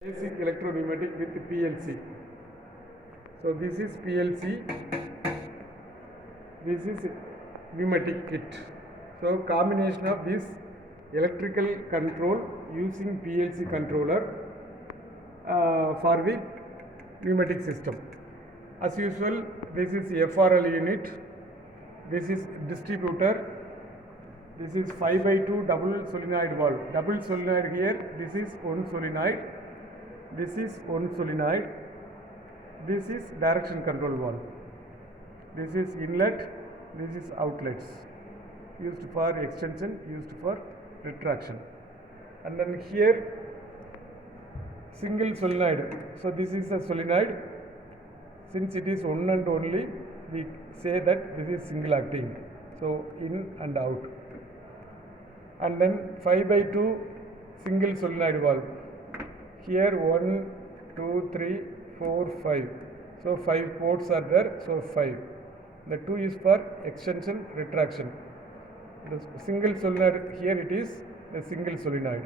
Basic electro pneumatic with PLC. So this is PLC, this is pneumatic kit. So combination of this electrical control using PLC controller for the pneumatic system. As usual, this is FRL unit, this is distributor, this is 5x2 double solenoid valve. Double solenoid here, this is one solenoid, this is one solenoid, this is direction control valve, this is inlet, this is outlets, used for extension, used for retraction. And then here single solenoid. So this is a solenoid. Since it is one and only, we say that this is single acting. So in and out. And then 5x2 single solenoid valve. Here 1, 2, 3, 4, 5. So 5 ports are there. So 5. The 2 is for extension, retraction. The single solenoid, here it is the single solenoid.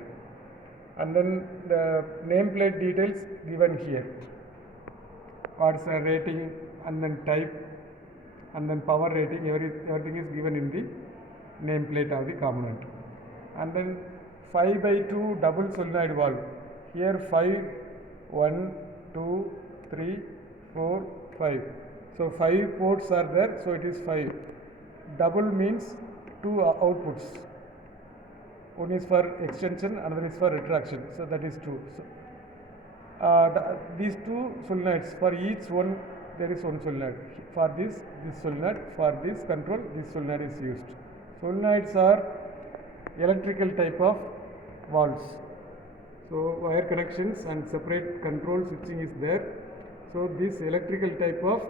And then the nameplate details given here. What's the rating and then type and then power rating, everything is given in the nameplate of the component. And then 5x2 double solenoid valve. Here 5, 1, 2, 3, 4, 5. So 5 ports are there, so it is 5. Double means 2 outputs. One is for extension, another is for retraction. So that is 2. So, these 2 solenoids, for each one there is one solenoid. For this solenoid, for this control, this solenoid is used. Solenoids are electrical type of valves. So wire connections and separate control switching is there. So this electrical type of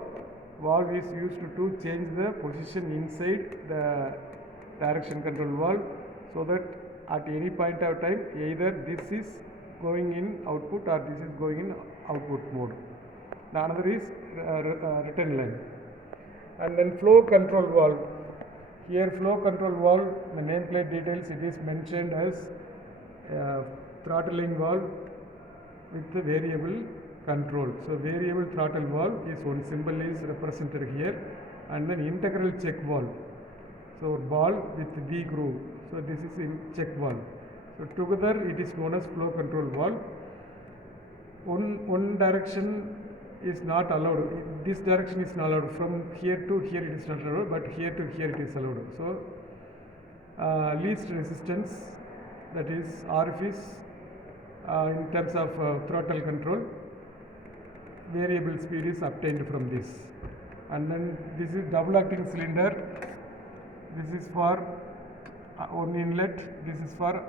valve is used to change the position inside the direction control valve, so that at any point of time either this is going in output or this is going in output mode. The another is return line. And then flow control valve. Here flow control valve, the nameplate details, it is mentioned as throttling valve with the variable control. So variable throttle valve is one symbol is represented here, and then integral check valve. So ball with V groove. So this is in check valve. So together it is known as flow control valve. One direction is not allowed. This direction is not allowed. From here to here it is not allowed, but here to here it is allowed. So least resistance, that is orifice, in terms of throttle control, variable speed is obtained from this. And then this is double acting cylinder. This is for one inlet, this is for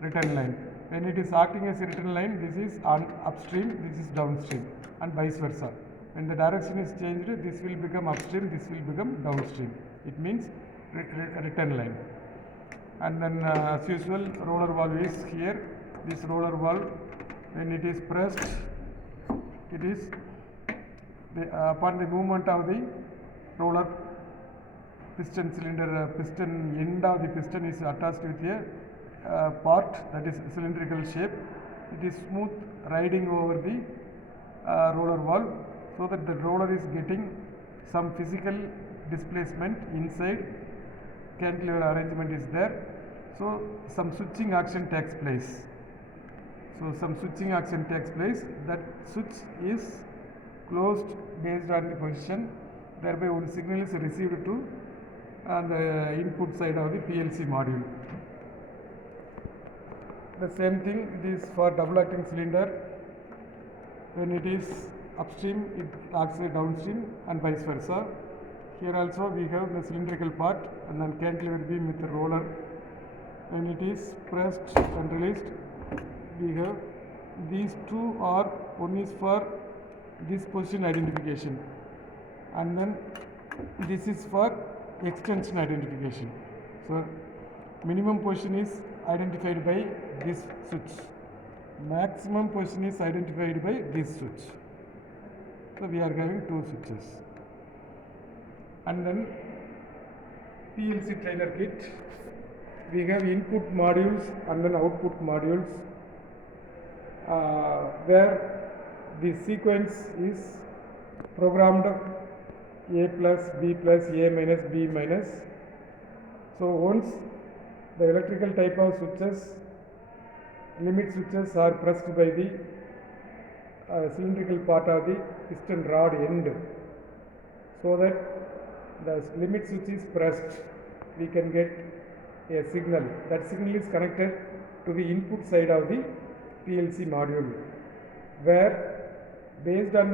return line. When it is acting as a return line, this is upstream, this is downstream, and vice versa. When the direction is changed, this will become upstream, this will become downstream. It means return line. And then as usual, roller valve is here. This roller valve, when it is pressed, it is upon the movement of the roller, piston cylinder, piston end of the piston is attached with a part that is cylindrical shape. It is smooth riding over the roller valve, so that the roller is getting some physical displacement inside. Cantilever arrangement is there. So some switching action takes place. That switch is closed based on the position. Thereby one signal is received to the input side of the PLC module. The same thing, it is for double acting cylinder. When it is upstream, it acts as downstream, and vice versa. Here also we have the cylindrical part and then cantilever beam with the roller. When it is pressed and released, we have these two are, one is for this position identification, and then this is for extension identification. So minimum position is identified by this switch, maximum position is identified by this switch. So we are having 2 switches. And then PLC trainer kit, we have input modules and then output modules. where the sequence is programmed A plus, B plus, A minus, B minus. So once the electrical type of switches, limit switches are pressed by the cylindrical part of the piston rod end, so that the limit switch is pressed, we can get a signal. That signal is connected to the input side of the PLC module, where based on